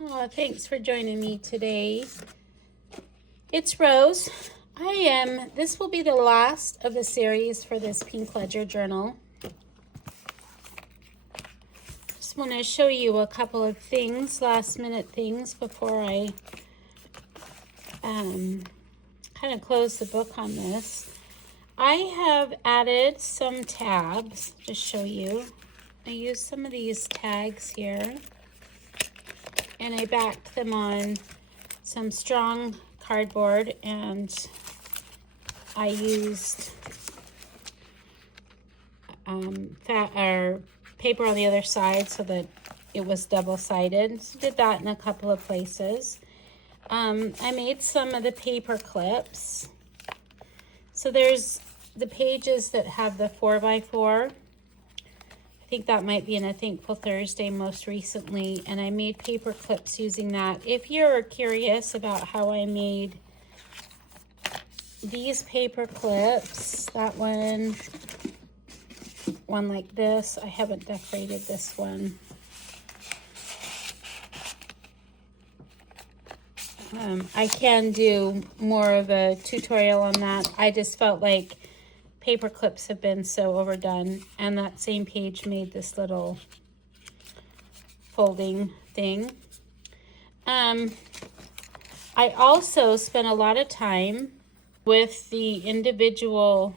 Oh, thanks for joining me today. It's Rose. This will be the last of the series for this Pink Ledger journal. Just want to show you a couple of things, last minute things, before I kind of close the book on this. I have added some tabs to show you. I used some of these tags here, and I backed them on some strong cardboard, and I used paper on the other side so that it was double-sided. So did that in a couple of places. I made some of the paper clips. So there's the pages that have the 4x4. I think that might be in a Thankful Thursday most recently, and I made paper clips using that. If you're curious about how I made these paper clips, that one like this, I haven't decorated this one. I can do more of a tutorial on that. I just felt like paper clips have been so overdone, and that same page made this little folding thing. I also spent a lot of time with the individual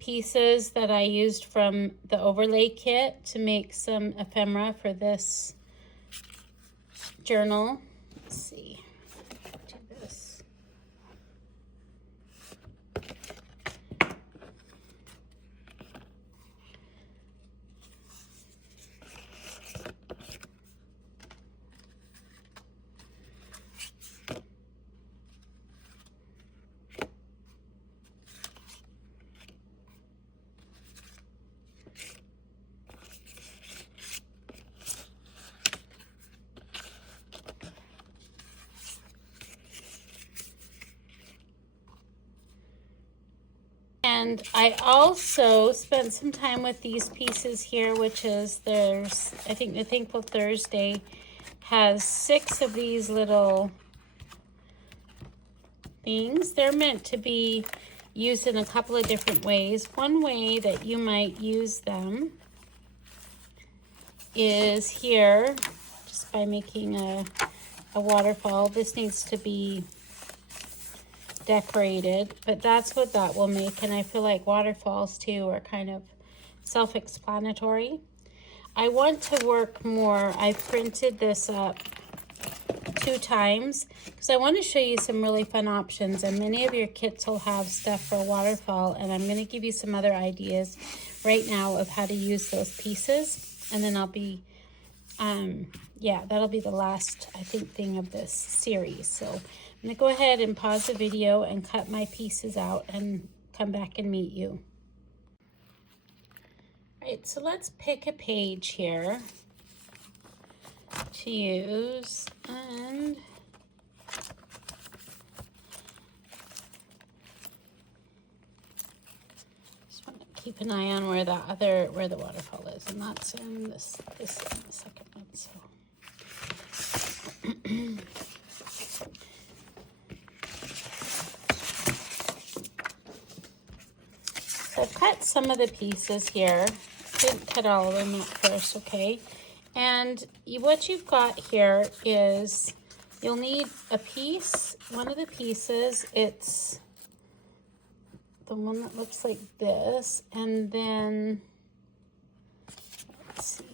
pieces that I used from the overlay kit to make some ephemera for this journal. Let's see. Do this. And I also spent some time with these pieces here, which is I think the Thankful Thursday has 6 of these little things. They're meant to be used in a couple of different ways. One way that you might use them is here, just by making a waterfall. This needs to be decorated, but that's what that will make, and I feel like waterfalls too are kind of self-explanatory. I want to work more. I printed this up 2 times because I want to show you some really fun options, and many of your kits will have stuff for a waterfall, and I'm going to give you some other ideas right now of how to use those pieces, and then I'll be yeah, that'll be the last, I think, thing of this series. So I'm going to go ahead and pause the video and cut my pieces out and come back and meet you. All right, so let's pick a page here to use, and just want to keep an eye on where the waterfall is, and that's in this in the second one. So I've cut some of the pieces here. Didn't cut all of them at first, okay? And what you've got here is you'll need a piece, one of the pieces. It's the one that looks like this, and then let's see.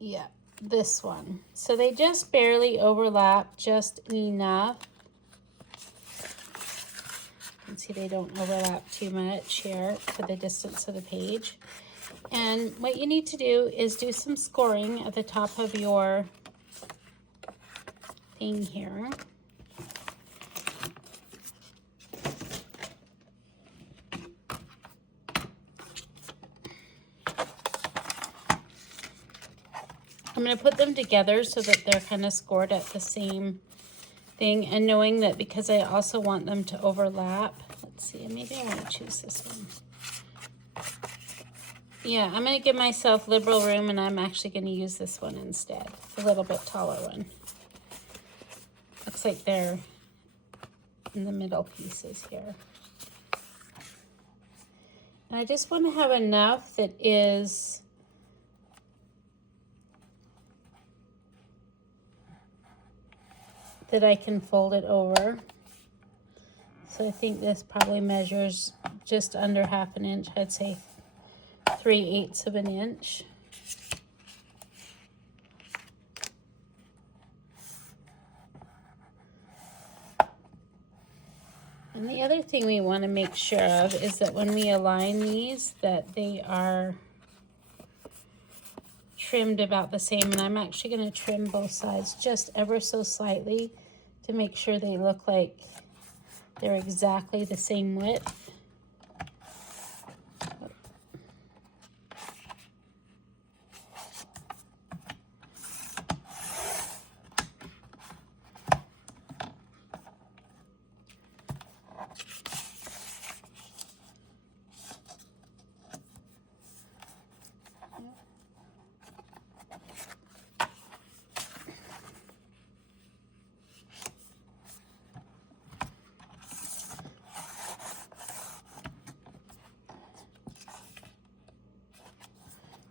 Yeah, this one. So they just barely overlap, just enough. You can see they don't overlap too much here for the distance of the page. And what you need to do is do some scoring at the top of your thing here. I'm going to put them together so that they're kind of scored at the same thing, and knowing that because I also want them to overlap. Let's see, maybe I want to choose this one. Yeah, I'm going to give myself liberal room, and I'm actually going to use this one instead. It's a little bit taller one. Looks like they're in the middle pieces here. And I just want to have enough that is that I can fold it over. So I think this probably measures just under 1/2 inch. I'd say 3/8 of an inch. And the other thing we want to make sure of is that when we align these, that they are trimmed about the same. And I'm actually going to trim both sides just ever so slightly to make sure they look like they're exactly the same width.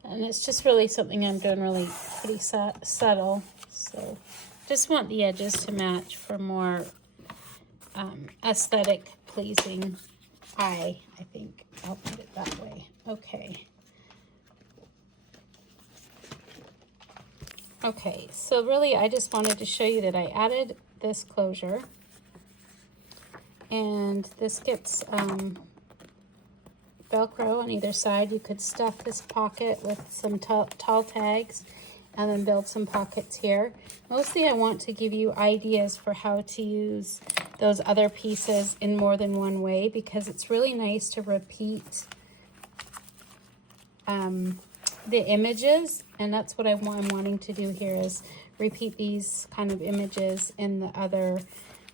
And it's just really something I'm doing really pretty subtle. So just want the edges to match for more aesthetic pleasing eye, I think. I'll put it that way. Okay. Okay, so really I just wanted to show you that I added this closure. And this gets Velcro on either side. You could stuff this pocket with some tall tags and then build some pockets here. Mostly I want to give you ideas for how to use those other pieces in more than one way, because it's really nice to repeat the images, and that's what I'm wanting to do here, is repeat these kind of images in the other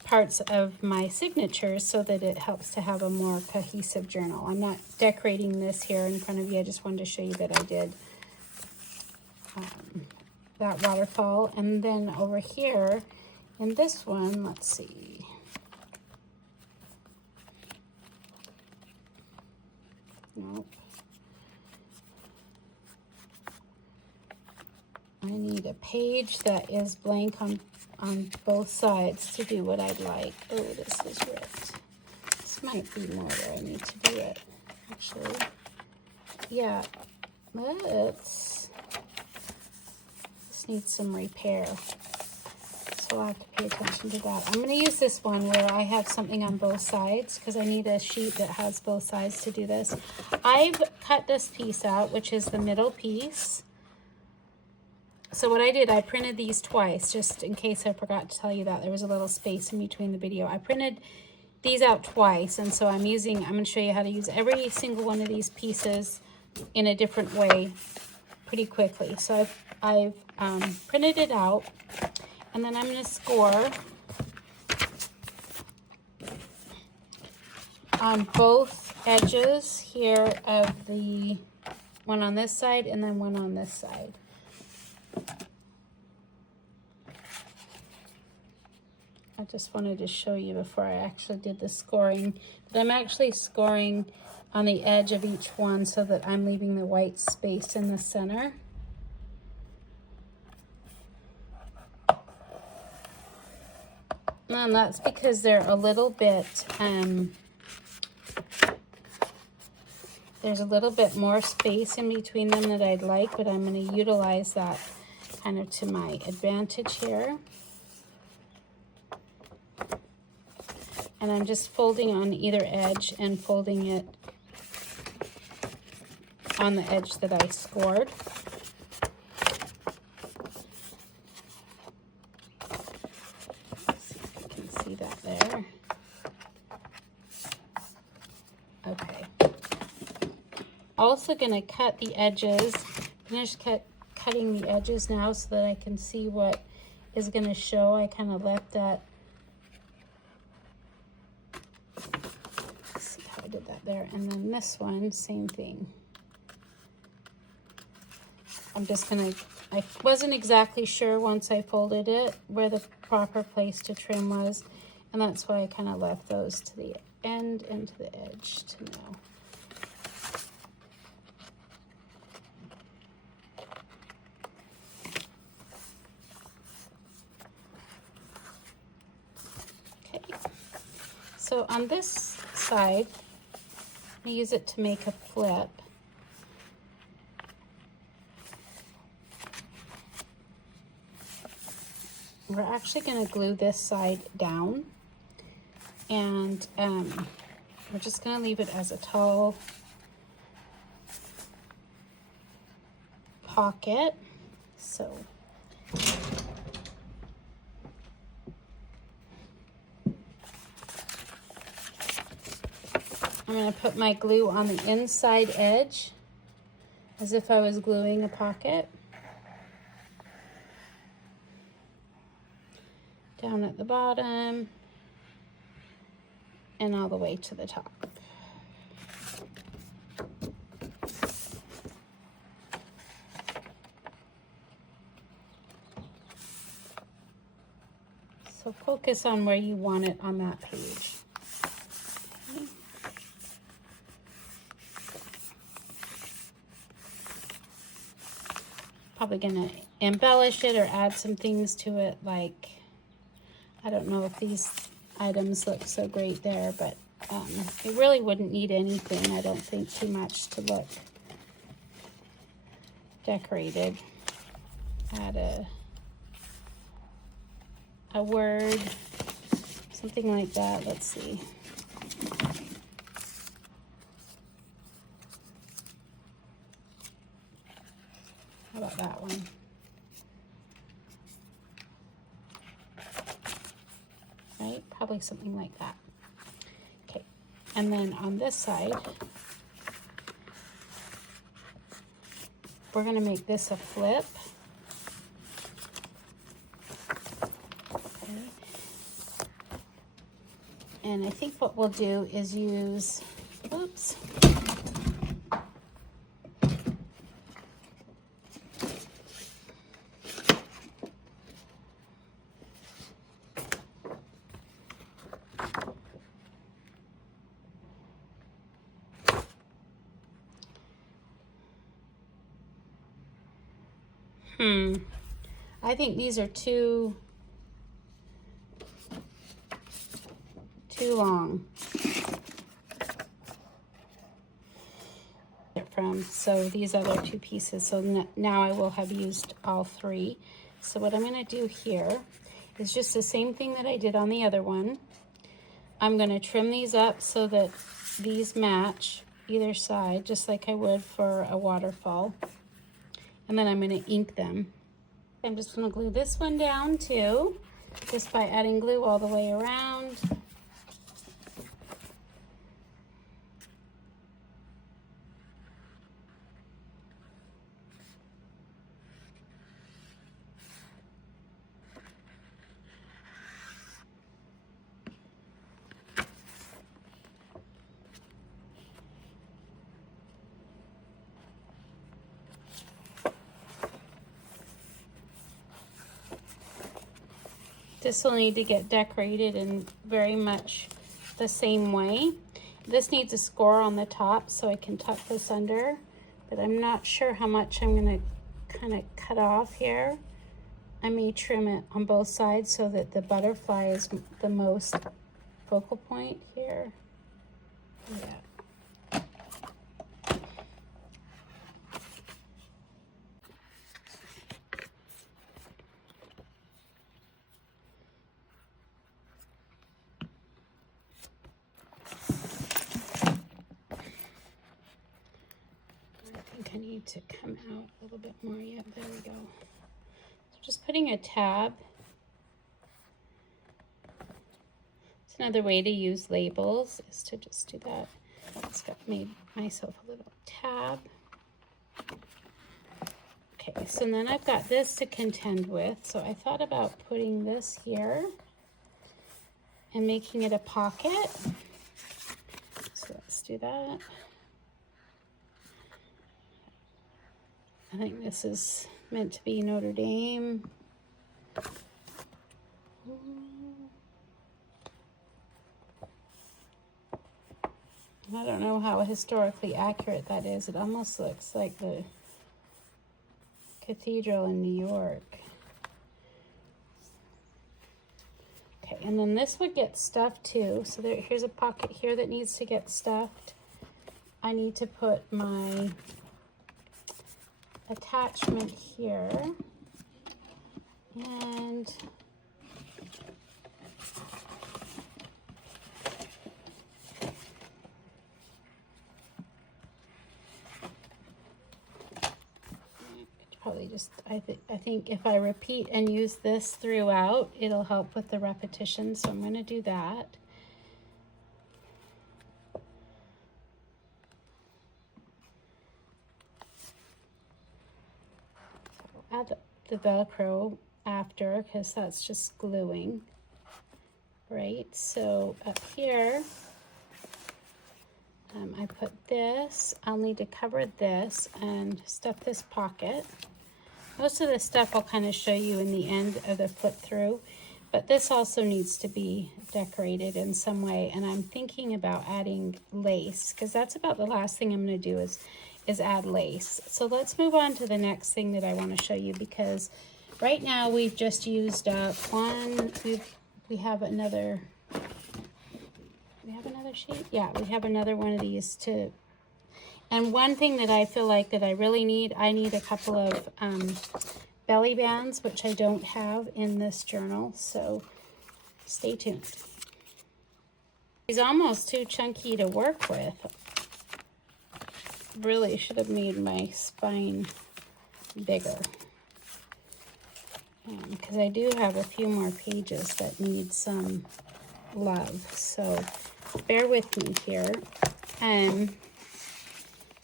parts of my signatures so that it helps to have a more cohesive journal. I'm not decorating this here in front of you. I just wanted to show you that I did that waterfall. And then over here in this one, let's see. Nope. I need a page that is blank on both sides to do what I'd like. Oh, this is ripped. This might be more where I need to do it, actually. Yeah, but this needs some repair. So I'll have to pay attention to that. I'm going to use this one where I have something on both sides, because I need a sheet that has both sides to do this. I've cut this piece out, which is the middle piece. So what I did, I printed these twice, just in case I forgot to tell you that. There was a little space in between the video. I printed these out twice, and so I'm going to show you how to use every single one of these pieces in a different way pretty quickly. So I've printed it out, and then I'm going to score on both edges here of the one on this side and then one on this side. I just wanted to show you before I actually did the scoring that I'm actually scoring on the edge of each one so that I'm leaving the white space in the center. And that's because they're a little bit, there's a little bit more space in between them that I'd like, but I'm going to utilize that kind of to my advantage here. And I'm just folding on either edge and folding it on the edge that I scored. Let's see if you can see that there. Okay. Also going to cut the edges. Finish cutting the edges now so that I can see what is going to show. I kind of left that. Let's see how I did that there. And then this one, same thing. I'm just gonna, I wasn't exactly sure once I folded it where the proper place to trim was, and that's why I kind of left those to the end and to the edge to know. Okay, so on this side, I use it to make a flip. We're actually going to glue this side down, and we're just going to leave it as a tall pocket. So I'm going to put my glue on the inside edge as if I was gluing a pocket. Down at the bottom and all the way to the top. So focus on where you want it on that page. Okay. Probably gonna embellish it or add some things to it, like, I don't know if these items look so great there, but it really wouldn't need anything, I don't think, too much to look decorated. Add a word, something like that. Let's see. How about that one? Right? Probably something like that. Okay, and then on this side, we're going to make this a flip. Okay. And I think what we'll do is use, oops. I think these are too long. So these other two pieces. So now I will have used all three. So what I'm going to do here is just the same thing that I did on the other one. I'm going to trim these up so that these match either side, just like I would for a waterfall. And then I'm going to ink them. I'm just going to glue this one down too, just by adding glue all the way around. This will need to get decorated in very much the same way. This needs a score on the top so I can tuck this under, but I'm not sure how much I'm going to kind of cut off here. I may trim it on both sides so that the butterfly is the most focal point here. Yeah. I need to come out a little bit more. Yep, there we go. So just putting a tab. It's another way to use labels is to just do that. Just got made myself a little tab. Okay, so then I've got this to contend with. So I thought about putting this here and making it a pocket. So let's do that. I think this is meant to be Notre Dame. I don't know how historically accurate that is. It almost looks like the cathedral in New York. Okay, and then this would get stuffed too. So here's a pocket here that needs to get stuffed. I need to put my attachment here. And probably just, I think if I repeat and use this throughout, it'll help with the repetition. So I'm going to do that. So add the Velcro after, because that's just gluing, right? So up here, I put this. I'll need to cover this and stuff this pocket. Most of this stuff I'll kind of show you in the end of the flip through, but this also needs to be decorated in some way. And I'm thinking about adding lace, because that's about the last thing I'm going to do is add lace. So let's move on to the next thing that I want to show you, because right now we've just used up one. We have another. We have another sheet? Yeah, we have another one of these to. And one thing that I feel like that I really need, I need a couple of belly bands, which I don't have in this journal, so stay tuned. He's almost too chunky to work with. Really should have made my spine bigger. Because I do have a few more pages that need some love, so bear with me here.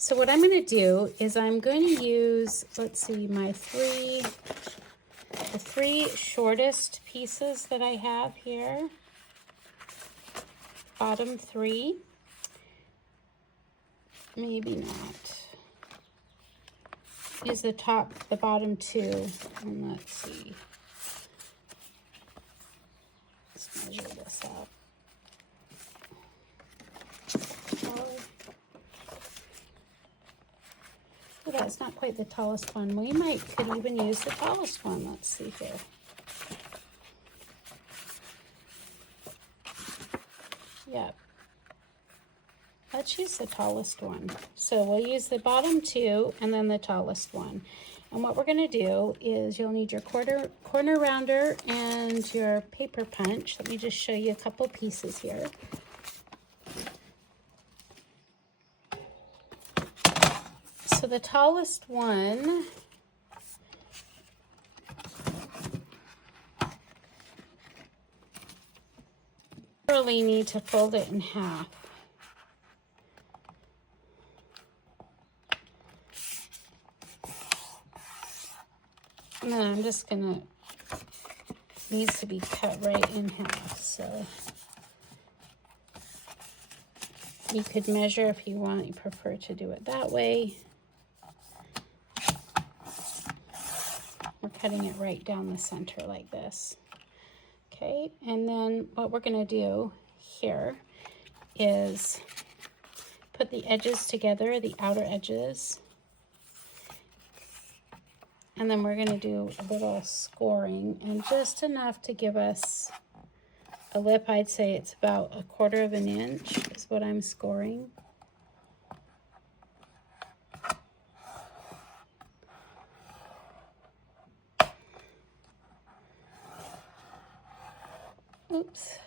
So what I'm going to do is I'm going to use, let's see, the three shortest pieces that I have here. Bottom three. Maybe not. Use the bottom two. And let's see. Let's measure this out. Oh, that's not quite the tallest one. We could even use the tallest one. Let's see here. Yep. Let's use the tallest one. So we'll use the bottom two and then the tallest one. And what we're going to do is you'll need your corner rounder and your paper punch. Let me just show you a couple pieces here. So the tallest one, really need to fold it in half. And then I'm just gonna, needs to be cut right in half. So you could measure if you want, you prefer to do it that way. We're cutting it right down the center like this. Okay, and then what we're gonna do here is put the edges together, the outer edges. And then we're gonna do a little scoring, and just enough to give us a lip. I'd say it's about 1/4 of an inch is what I'm scoring. Oops.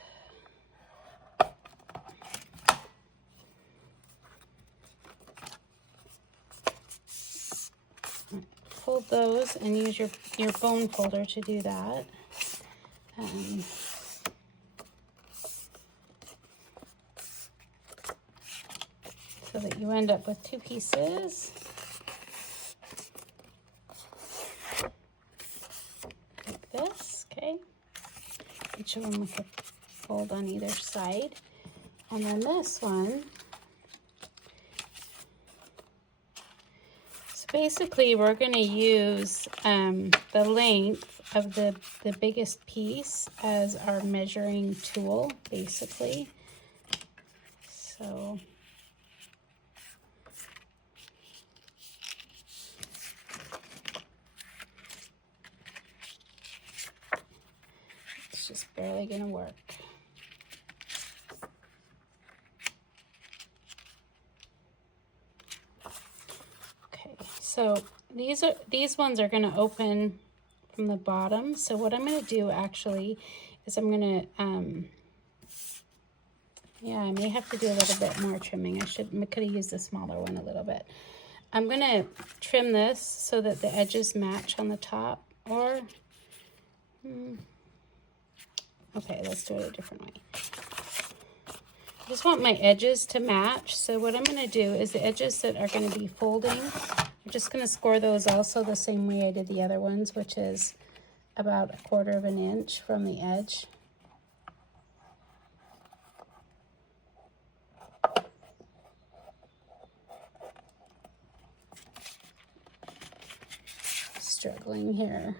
Fold those and use your bone folder to do that. So that you end up with two pieces. Like this, okay? Each of them with a fold on either side. And then this one, so basically we're going to use the length of the biggest piece as our measuring tool, basically. So it's just barely going to work. So these ones are going to open from the bottom. So what I'm going to do actually is I'm going to, yeah, I may have to do a little bit more trimming. I could have used the smaller one a little bit. I'm going to trim this so that the edges match on the top, or, okay, let's do it a different way. I just want my edges to match. So what I'm going to do is the edges that are going to be folding, I'm just going to score those also the same way I did the other ones, which is about 1/4 of an inch from the edge. Struggling here.